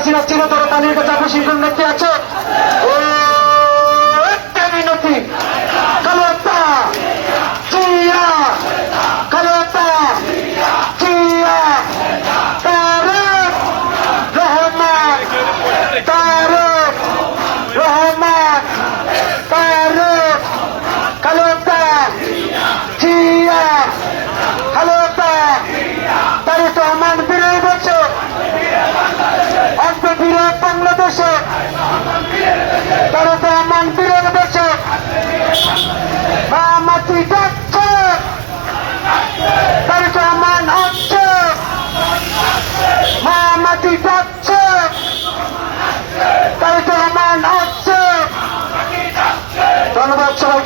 হাসিনা চিরতরে পালিয়ে গেছে অবশ্যই কোন ব্যক্তি আছে ও একটা মিনতি খালেদা জিয়া খালেদা জিয়া তারেক রহমান তারেক রহমান তারেক খালেদা জিয়া খালেদা তারেক রহমান ফিরে বলছে আসবে ফিরে বাংলাদেশে তারেক রহমান ফিরে বলছে মামাটি ডাকছে তারেক রহমান আসছে মামাটি ডাকছে তারেক রহমান আসছে ধন্যবাদ সবাই।